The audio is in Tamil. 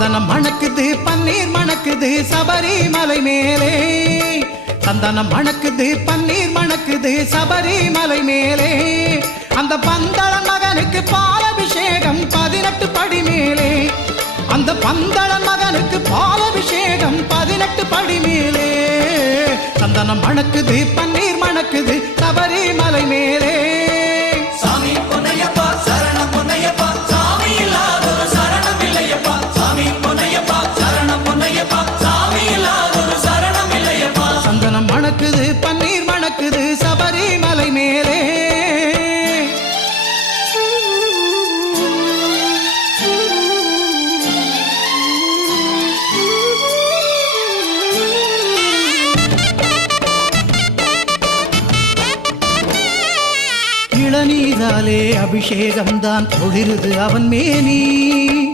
சந்தனம் மணக்குது பன்னீர் மணக்குது சபரிமலை மேலே சந்தனம் மணக்குது பன்னீர் மணக்குது சபரிமலை மேலே அந்த பந்தளன் மகனுக்கு பாலபிஷேகம் 18 படி மேலே அந்த பந்தளன் மகனுக்கு பாலபிஷேகம் 18 படி மேலே சந்தனம் மணக்குது பன்னீர் மணக்குது சபரிமலை மேலே சாமி பொன்னையப்பா சரணம் பொன்னையப்பா சாமி இல்லாதொரு சரணம் இல்லையப்பா சாமி பொன்னையப்பா சரணம் பொன்னையப்பா சாமி இல்லாதொரு சரணம் இல்லையப்பா சந்தனம் மணக்குது பன்னீர் மணக்குது சபரிமலை மேலே இளநீராலே அபிஷேகம் தான் தொழிருது அவன் மேனி